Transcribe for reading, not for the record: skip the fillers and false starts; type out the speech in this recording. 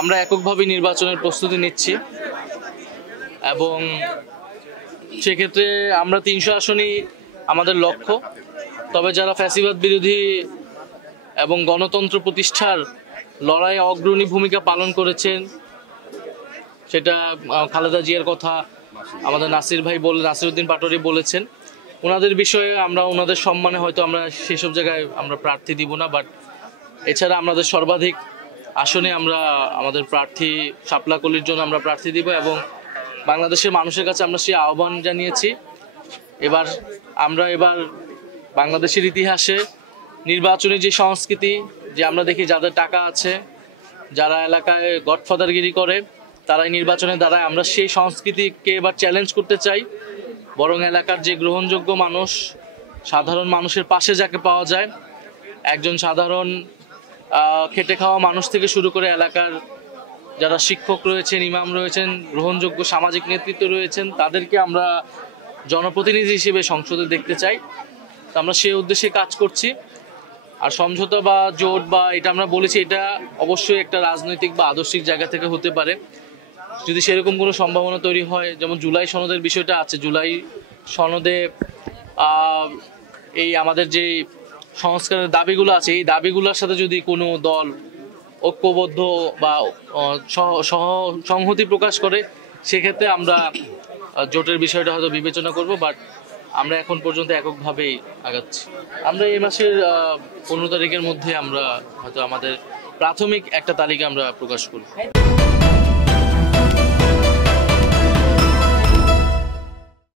আমরা এককভাবে নির্বাচনের প্রস্তুতি নিচ্ছি এবং সেক্ষেত্রে আমরা ৩০০ আসনই আমাদের লক্ষ্য। তবে যারা ফ্যাসিবাদ বিরোধী এবং গণতন্ত্র প্রতিষ্ঠার লড়াইয়ে অগ্রণী ভূমিকা পালন করেছেন, সেটা খালেদা জিয়ার কথা আমাদের নাসিরউদ্দিন পাটোয়ারি বলেছেন। ওনাদের বিষয়ে আমরা ওনাদের সম্মানে হয়তো আমরা সেসব জায়গায় আমরা প্রার্থী দিব না, বাট এছাড়া আমাদের সর্বাধিক আসনে আমরা আমাদের প্রার্থী শাপলা কলির জন্য আমরা প্রার্থী দিব এবং বাংলাদেশের মানুষের কাছে আমরা সেই আহ্বান জানিয়েছি। এবার বাংলাদেশের ইতিহাসে নির্বাচনী যে সংস্কৃতি, যে আমরা দেখি যাদের টাকা আছে, যারা এলাকায় গডফাদারগিরি করে, তারাই নির্বাচনে দাঁড়ায়। আমরা সেই সংস্কৃতিকে এবার চ্যালেঞ্জ করতে চাই। বরং এলাকার যে গ্রহণযোগ্য মানুষ, সাধারণ মানুষের পাশে যাকে পাওয়া যায়, একজন সাধারণ খেটে খাওয়া মানুষ থেকে শুরু করে এলাকার যারা শিক্ষক রয়েছেন, ইমাম রয়েছেন, গ্রহণযোগ্য সামাজিক নেতৃত্ব রয়েছেন, তাদেরকে আমরা জনপ্রতিনিধি হিসেবে সংসদে দেখতে চাই। তো আমরা সেই উদ্দেশ্যে কাজ করছি। আর সমঝোতা বা জোট বা এটা আমরা বলেছি, এটা অবশ্যই একটা রাজনৈতিক বা আদর্শিক জায়গা থেকে হতে পারে। যদি সেরকম কোনো সম্ভাবনা তৈরি হয়, যেমন জুলাই সনদের বিষয়টা আছে, জুলাই সনদে এই আমাদের যে সংস্কারের দাবিগুলো আছে, এই দাবিগুলোর সাথে যদি কোনো দল ঐক্যবদ্ধ বা সংহতি প্রকাশ করে, সেক্ষেত্রে আমরা জোটের বিষয়টা হয়তো বিবেচনা করব। বাট আমরা এখন পর্যন্ত এককভাবেই আগাচ্ছি। আমরা এই মাসের 15 তারিখের মধ্যে আমরা হয়তো আমাদের প্রাথমিক একটা তালিকা আমরা প্রকাশ করব।